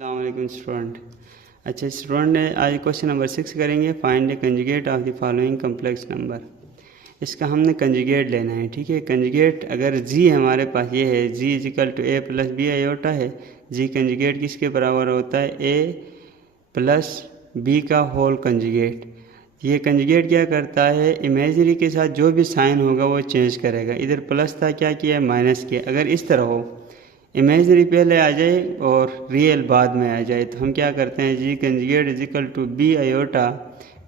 अस्सलाम वालेकुम स्टूडेंट। अच्छा स्टूडेंट, आज क्वेश्चन नंबर 6 करेंगे। Find the conjugate of the following complex number. इसका हमने कंजुगेट लेना है, ठीक है। कंजुगेट अगर जी हमारे पास ये है, G is equal to A plus B iota है। जी कंजुगेट किसके बराबर होता है? ए प्लस बी का होल कंजुगेट। ये कंजुगेट क्या करता है? इमेजरी के साथ जो भी साइन होगा वो चेंज करेगा। इधर प्लस था, क्या किया? माइनस किया। अगर इस तरह हो, इमेजरी पहले आ जाए और रियल बाद में आ जाए, तो हम क्या करते हैं? G conjugate is equal to B iota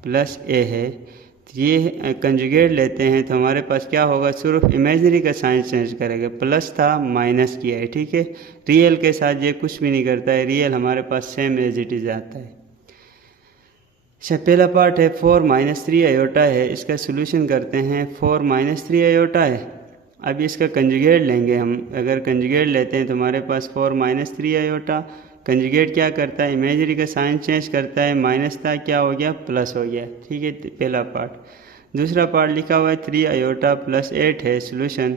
plus A है, तो ये कंजुगेट लेते हैं तो हमारे पास क्या होगा? सिर्फ इमेजरी का साइन चेंज करेगा। प्लस था, माइनस किया है, ठीक है। रियल के साथ ये कुछ भी नहीं करता है, रियल हमारे पास सेम एज इट इज आता है। अच्छा, पहला पार्ट है 4 माइनस 3 आयोटा है। इसका सोल्यूशन करते हैं। 4 माइनस 3 आयोटा है। अब इसका कंजुगेट लेंगे हम। अगर कंजुगेट लेते हैं तो हमारे पास 4 माइनस 3 आयोटा। कंजुगेट क्या करता है? इमेजरी का साइन चेंज करता है। माइनस था, क्या हो गया? प्लस हो गया, ठीक है। पहला पार्ट। दूसरा पार्ट लिखा हुआ है 3 आयोटा प्लस 8 है। सोल्यूशन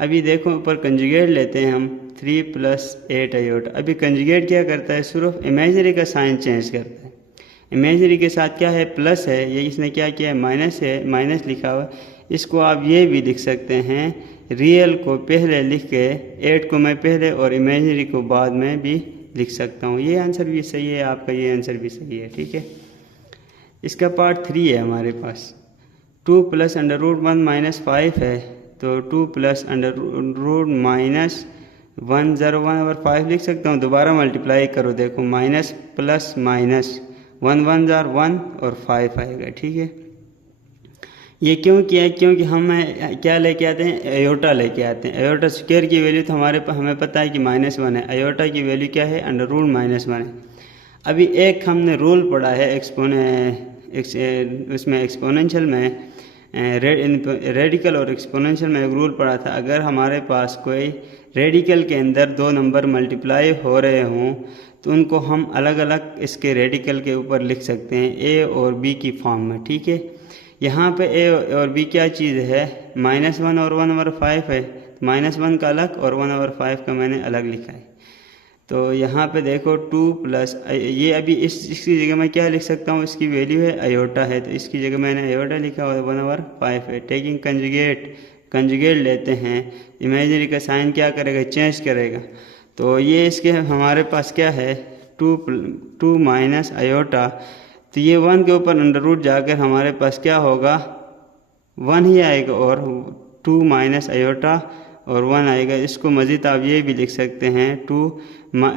अभी देखो, ऊपर कंजुगेट लेते हैं हम 3 प्लस 8 आयोटा। अभी कंजुगेट क्या करता है? सिर्फ इमेजरी का साइन चेंज करता है। इमेजरी के साथ क्या है? प्लस है, ये इसने क्या किया है? माइनस है, माइनस लिखा हुआ। इसको आप ये भी लिख सकते हैं, रियल को पहले लिख के 8 को मैं पहले और इमेजरी को बाद में भी लिख सकता हूँ। ये आंसर भी सही है आपका, ये आंसर भी सही है, ठीक है। इसका पार्ट 3 है हमारे पास। 2 प्लस अंडर रूट 1 माइनस 5 है, तो 2 प्लस अंडर रूट माइनस 101 और 5 लिख सकता हूँ। दोबारा मल्टीप्लाई करो, देखो माइनस प्लस माइनस 1 1 जार 1 और 5 आएगा, ठीक है। ये क्यों किया? क्योंकि हम क्या लेके आते हैं? आयोटा लेके आते हैं। आयोटा स्क्वायर की वैल्यू तो हमें पता है कि -1 है। आयोटा की वैल्यू क्या है? अंडर रूट -1 है। अभी एक हमने रूल पढ़ा है उसमें एक्सपोनेंशियल में, रेडिकल और एक्सपोनेंशियल में एक रूल पढ़ा था। अगर हमारे पास कोई रेडिकल के अंदर दो नंबर मल्टीप्लाई हो रहे हों तो उनको हम अलग अलग इसके रेडिकल के ऊपर लिख सकते हैं, ए और बी की फॉर्म में, ठीक है। यहाँ पे ए और बी क्या चीज़ है? -1 और 1/5 है। -1 का अलग और 1/5 का मैंने अलग लिखा है। तो यहाँ पे देखो 2 प्लस ये अभी इसकी जगह मैं क्या लिख सकता हूँ? इसकी वैल्यू है आयोटा है, तो इसकी जगह मैंने आयोटा लिखा हुआ है 1/5 है। टेकिंग कंजुगेट लेते हैं। इमेजरी का साइन क्या करेगा? चेंज करेगा। तो ये इसके हमारे पास क्या है? 2 माइनस आयोटा, तो ये 1 के ऊपर अंडर रूट जाकर हमारे पास क्या होगा? 1 ही आएगा और 2 माइनस आयोटा और 1 आएगा। इसको मज़ीद आप ये भी लिख सकते हैं, 2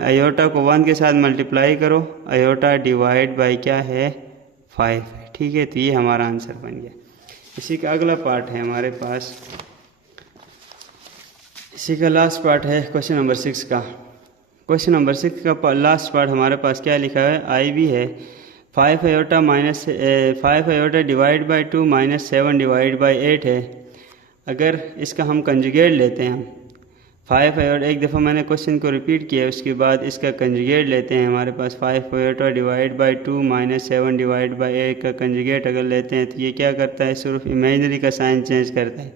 आयोटा को 1 के साथ मल्टीप्लाई करो, आयोटा डिवाइड बाय क्या है? 5 है, ठीक है। तो ये हमारा आंसर बन गया। इसी का अगला पार्ट है हमारे पास, इसी का लास्ट पार्ट है क्वेश्चन नंबर 6 का। क्वेश्चन नंबर 6 का लास्ट पार्ट हमारे पास क्या लिखा है? आई भी है 5 iota divide by 2 -7 divide by 8 है। अगर इसका हम कंजुगेट लेते हैं, हम 5 आयोटा, एक दफ़ा मैंने क्वेश्चन को रिपीट किया, उसके बाद इसका कंजुगेट लेते हैं। हमारे पास 5 iota divide by 2 -7 divide by 8 का कंजुगेट अगर लेते हैं तो ये क्या करता है? सिर्फ इमेजरी का साइन चेंज करता है।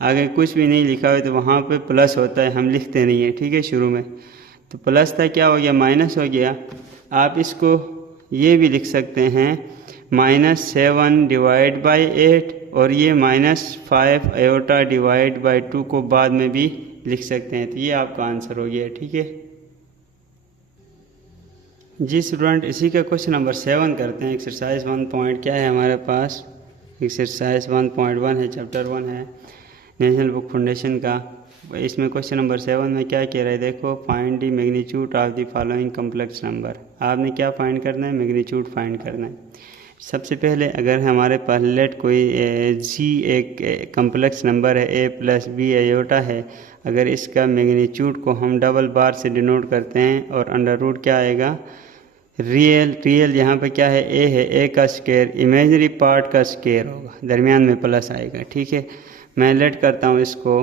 आगे कुछ भी नहीं लिखा हुआ तो वहाँ पे प्लस होता है, हम लिखते नहीं हैं, ठीक है। शुरू में तो प्लस था, क्या हो गया? माइनस हो गया। आप इसको ये भी लिख सकते हैं -7 डिवाइड बाई 8, और ये -5 आयोटा डिवाइड बाई 2 को बाद में भी लिख सकते हैं। तो ये आपका आंसर हो गया, ठीक है जी स्टूडेंट। इसी का क्वेश्चन नंबर 7 करते हैं। एक्सरसाइज 1 पॉइंट क्या है हमारे पास? एक्सरसाइज 1.1 है, चैप्टर 1 है नेशनल बुक फाउंडेशन का। इसमें क्वेश्चन नंबर 7 में क्या कह रहा है? देखो, find the magnitude of the following complex number. आपने क्या फाइंड करना है? मैग्नीट्यूड फाइंड करना है। सबसे पहले अगर हमारे पास लेट कोई जी एक कम्प्लेक्स नंबर है, ए प्लस बी आयोटा है, अगर इसका मैग्नीट्यूड को हम डबल बार से डिनोट करते हैं और अंडर रूट क्या आएगा? रियल यहाँ पे क्या है? ए है, ए का स्क्वायर, इमेजरी पार्ट का स्क्वायर होगा, दरमियान में प्लस आएगा, ठीक है। मैं लेट करता हूँ इसको,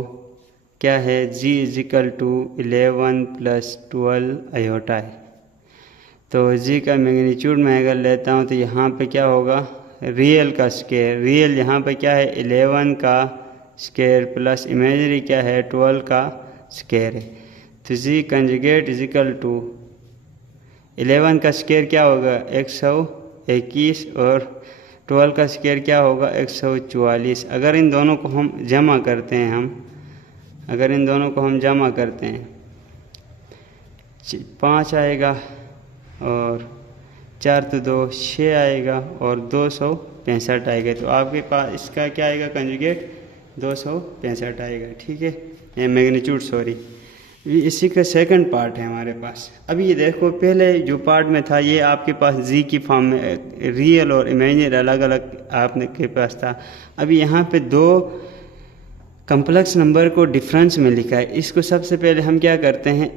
क्या है? जी इजिकल टू 11 + 12 आयोटा है। तो जी का मैग्नीट्यूड मैं अगर लेता हूँ तो यहाँ पे क्या होगा? रियल का स्क्वायर, रियल यहाँ पे क्या है? 11 का स्क्वायर प्लस इमेजरी क्या है? 12 का स्क्वायर है। तो जी कंजुगेट इजिकल टू 11 का स्क्वायर क्या होगा 121 और 12 का स्क्वायर क्या होगा 144। अगर इन दोनों को हम जमा करते हैं जमा करते हैं 5 आएगा और 4 तो 2 6 आएगा और 265 आएगा। तो आपके पास इसका क्या आएगा कंजुगेट 265 आएगा। ठीक है, ये मैग्नीट्यूड सॉरी इसी का सेकंड पार्ट है हमारे पास। अभी ये देखो पहले जो पार्ट में था ये आपके पास जी की फॉर्म में रियल और इमेजिनरी अलग अलग आपने के पास था। अभी यहाँ पे दो कम्प्लेक्स नंबर को डिफरेंस में लिखा है। इसको सबसे पहले हम क्या करते हैं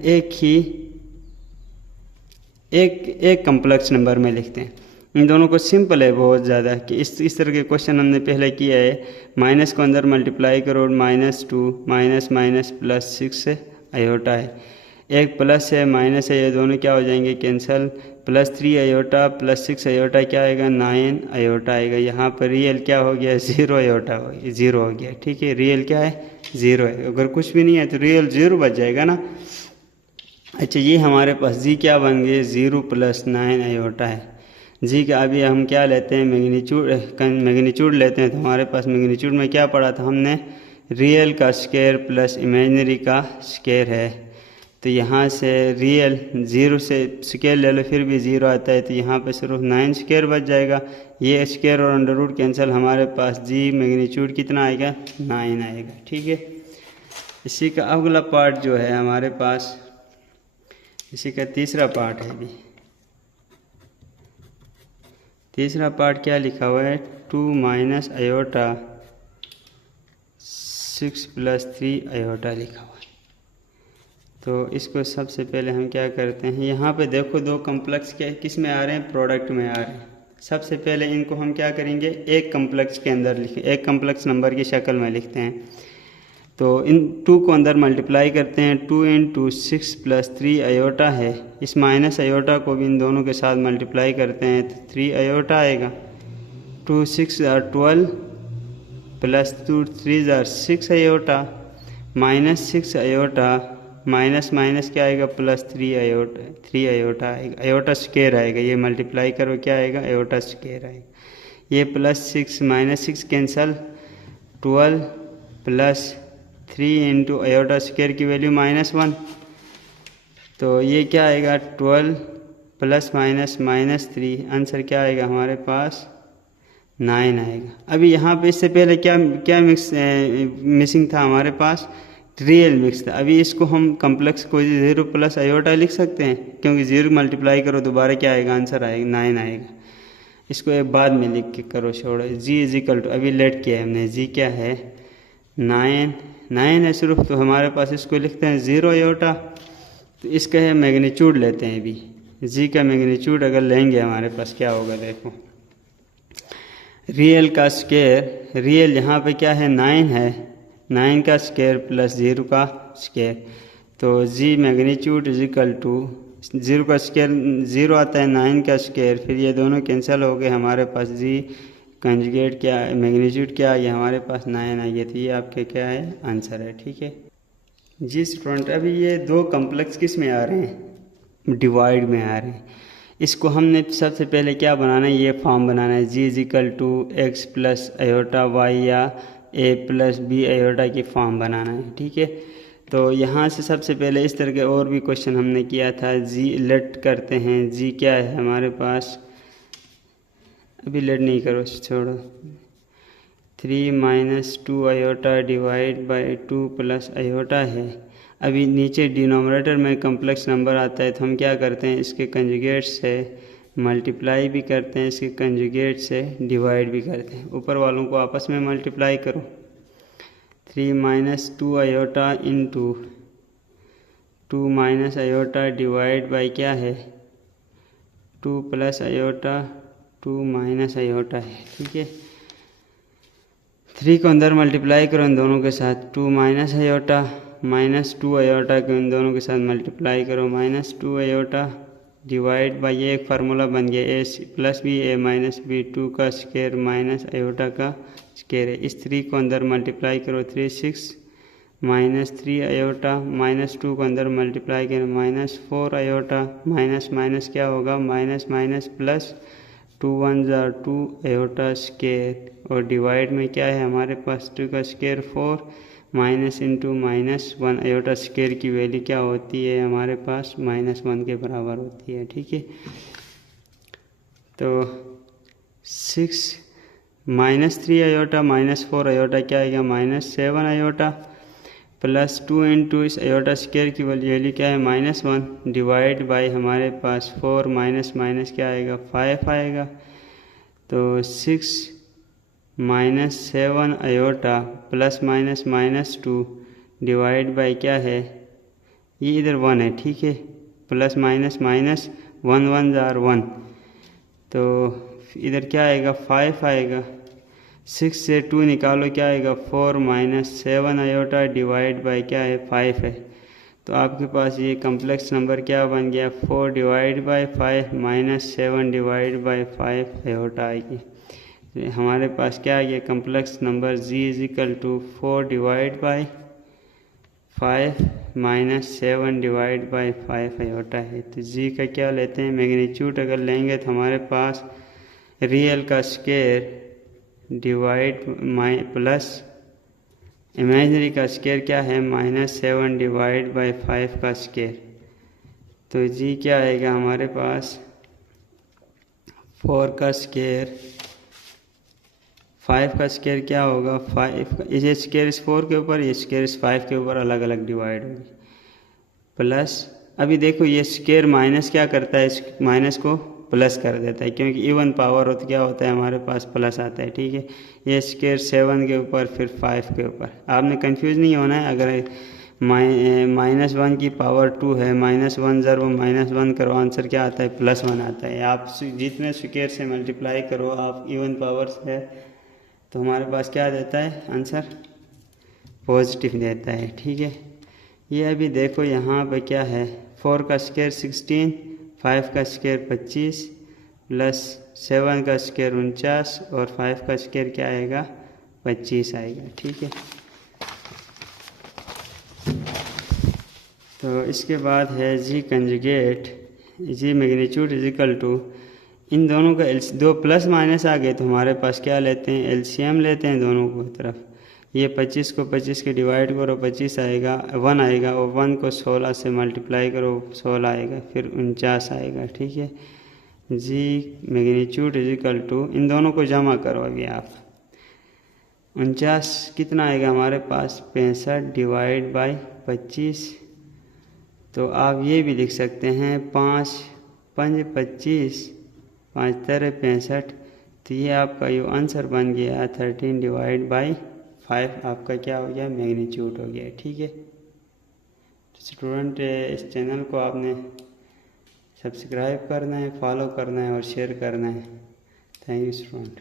एक कम्प्लेक्स नंबर में लिखते हैं। इन दोनों को सिंपल है बहुत ज़्यादा कि इस तरह के क्वेश्चन हमने पहले किया है। माइनस को अंदर मल्टीप्लाई करो -2 माइनस प्लस 6 आयोटा है, एक प्लस है माइनस है, ये दोनों क्या हो जाएंगे कैंसल। +3 आयोटा प्लस 6 आयोटा क्या आएगा 9 आयोटा आएगा। यहाँ पर रियल क्या हो गया 0 आयोटा हो गया 0 हो गया। ठीक है, रियल क्या है 0 है। अगर कुछ भी नहीं है तो रियल 0 बच जाएगा ना। अच्छा, ये हमारे पास जी क्या बन गए 0 + 9 आयोटा है। जी का अभी हम क्या लेते हैं मैग्नीट्यूड लेते हैं। तो हमारे पास मैग्नीट्यूड में क्या पढ़ा था हमने रियल का स्क्वायर प्लस इमेजिनरी का स्क्वायर है। तो यहाँ से रियल 0 से स्क्वायर ले लो फिर भी 0 आता है, तो यहाँ पे सिर्फ 9 स्क्वायर बच जाएगा। ये स्क्वायर और अंडर रूट कैंसिल, हमारे पास जी मैग्नीट्यूड कितना आएगा 9 आएगा। ठीक है, इसी का अगला पार्ट जो है हमारे पास, इसी का तीसरा पार्ट है। अभी तीसरा पार्ट क्या लिखा हुआ है 2 - आयोटा 6 + 3 आयोटा लिखा हुआ है। तो इसको सबसे पहले हम क्या करते हैं, यहाँ पे देखो दो कम्प्लेक्स क्या किस में आ रहे हैं प्रोडक्ट में आ रहे हैं। सबसे पहले इनको हम क्या करेंगे एक कम्प्लेक्स के अंदर लिखें, एक कम्प्लेक्स नंबर की शक्ल में लिखते हैं। तो इन 2 को अंदर मल्टीप्लाई करते हैं। 2 × 6 + 3 आयोटा है, इस माइनस आयोटा को भी इन दोनों के साथ मल्टीप्लाई करते हैं तो 3 आयोटा आएगा। 2 × 6 = 12 + 2 × 3 = 6 आयोटा -6 आयोटा माइनस क्या आएगा +3 आयोटा 3 आयोटा आएगा। आयोटा स्क्वायर आएगा, ये मल्टीप्लाई करो क्या आएगा आयोटा स्क्वायर आएगा। ये +6 - 6 कैंसल 12 + 3 × आयोटा स्क्वायर की वैल्यू -1। तो ये क्या आएगा 12 ± -3 आंसर क्या आएगा हमारे पास 9 आएगा। अभी यहाँ पे इससे पहले क्या मिसिंग था हमारे पास रियल मिक्स था। अभी इसको हम कम्प्लेक्स को 0 + आयोटा लिख सकते हैं क्योंकि 0 मल्टीप्लाई करो दोबारा क्या आएगा आंसर आएगा 9 आएगा। इसको एक बाद में लिख के करो छोड़ो। जी = अभी लेट किया है हमने, जी क्या है 9 है सिर्फ, तो हमारे पास इसको लिखते हैं 0 आयोटा। तो इसका है मैग्नीट्यूड लेते हैं। अभी जी का मैग्नीट्यूड अगर लेंगे हमारे पास क्या होगा देखो, रियल का स्क्वायर, रियल यहाँ पे क्या है 9 है, 9 का स्क्वायर प्लस 0 का स्क्वायर। तो जी मैग्नीट्यूड = 0 का स्क्वायर 0 आता है, 9 का स्क्वायर, फिर ये दोनों कैंसिल हो गए। हमारे पास जी कंजुगेट क्या मैग्नीट्यूड क्या आ गया हमारे पास 9 आ गया। तो ये आपके क्या है आंसर है। ठीक है जी स्टूडेंट, अभी ये दो कम्प्लेक्स किस में आ रहे हैं डिवाइड में आ रहे हैं। इसको हमने सबसे पहले क्या बनाना है ये फॉर्म बनाना है जी = x + आयोटा y या a + b आयोटा की फॉर्म बनाना है। ठीक है, तो यहाँ से सबसे पहले इस तरह के और भी क्वेश्चन हमने किया था। जी लेट करते हैं, जी क्या है हमारे पास, अभी लेट नहीं करो छोड़ो, 3 - 2 आयोटा / 2 + आयोटा है। अभी नीचे डिनोमिनेटर में कम्प्लेक्स नंबर आता है तो हम क्या करते हैं इसके कंजुगेट से मल्टीप्लाई भी करते हैं, इसके कंजुगेट से डिवाइड भी करते हैं। ऊपर वालों को आपस में मल्टीप्लाई करो। 3 - 2 आयोटा × 2 - आयोटा / क्या है 2 + आयोटा 2 - आयोटा है। ठीक है, 3 को अंदर मल्टीप्लाई करो इन दोनों के साथ, 2 - आयोटा -2 आयोटा को इन दोनों के साथ मल्टीप्लाई करो, -2 आयोटा / ये एक फार्मूला बन गया a + b a - b 2 का स्क्वायर - आयोटा का स्क्वायर है। इस 3 को अंदर मल्टीप्लाई करो, 3 × 6 -3 आयोटा, -2 को अंदर मल्टीप्लाई करें -4 आयोटा, माइनस माइनस क्या होगा, minus minus plus, 2 1 jar 2 iota square, और डिवाइड में क्या है हमारे पास 2 का square 4, minus into -1 iota square की वैल्यू क्या होती है हमारे पास -1 के बराबर होती है। ठीक है, तो 6 -3 आयोटा -4 आयोटा क्या आएगा, -7 आयोटा, प्लस 2 इंटू इस आयोटा स्केयर की वैल्यू क्या है -1, डिवाइड बाय हमारे पास 4, माइनस माइनस क्या आएगा 5 आएगा। तो 6 -7 आयोटा प्लस -2 डिवाइड बाय क्या है, ये इधर 1 है, ठीक है, प्लस माइनस 1 1 जार 1, तो इधर क्या आएगा 5 आएगा। 6 से 2 निकालो क्या आएगा 4 -7 आयोटा डिवाइड बाय क्या है 5 है। तो आपके पास ये कम्प्लेक्स नंबर क्या बन गया 4 divide bye 5 -7 divide by 5 iota आएगी। तो हमारे पास क्या आ गया complex number z is equal to 4 divide bye 5 -7 divide by 5 iota है। तो z का क्या लेते हैं मैग्नीट्यूड, अगर लेंगे तो हमारे पास रियल का स्क्वायर डिवाइड प्लस इमेजिनरी का स्क्वायर क्या है -7 डिवाइड बाय 5 का स्क्वायर। तो जी क्या आएगा हमारे पास 4 का स्क्वायर, 5 का स्क्वायर क्या होगा 5, ये स्क्वायर इस 4 के ऊपर, ये स्क्वायर इस 5 के ऊपर अलग अलग डिवाइड होगी, प्लस अभी देखो ये स्क्वायर माइनस क्या करता है, इस माइनस को प्लस कर देता है, क्योंकि इवन पावर हो तो क्या होता है हमारे पास प्लस आता है। ठीक है, ये स्क्वायर 7 के ऊपर फिर 5 के ऊपर, आपने कंफ्यूज नहीं होना है। अगर -1 की पावर 2 है, -1 ज़र -1 करो, आंसर क्या आता है +1 आता है। आप जितने स्क्वायर से मल्टीप्लाई करो आप इवन पावर से, तो हमारे पास क्या देता है आंसर पॉजिटिव देता है। ठीक है, ये अभी देखो यहाँ पे क्या है 4 का स्क्वायर 16, 5 का स्क्वायर 25, प्लस 7 का स्क्वायर 49 और 5 का स्क्वायर क्या आएगा 25 आएगा। ठीक है, तो इसके बाद है G conjugate, G magnitude is equal to, इन दोनों का दो प्लस माइनस आ गए तो हमारे पास क्या लेते हैं एलसीएम लेते हैं दोनों को तरफ। ये 25 को 25 के डिवाइड करो 25 आएगा 1 आएगा, और 1 को 16 से मल्टीप्लाई करो 16 आएगा, फिर 49 आएगा। ठीक है, जी मैग्नीट्यूड इज इक्वल टू, इन दोनों को जमा करो अभी आप, 49 कितना आएगा हमारे पास 65 डिवाइड बाय 25। तो आप ये भी लिख सकते हैं 5 5 25, 5 तेरह 65, तो ये आपका यो आंसर बन गया 13 डिवाइड बाई 5, आपका क्या हो गया मैग्नीट्यूड हो गया। ठीक है, तो स्टूडेंट इस चैनल को आपने सब्सक्राइब करना है, फॉलो करना है और शेयर करना है। Thank you student.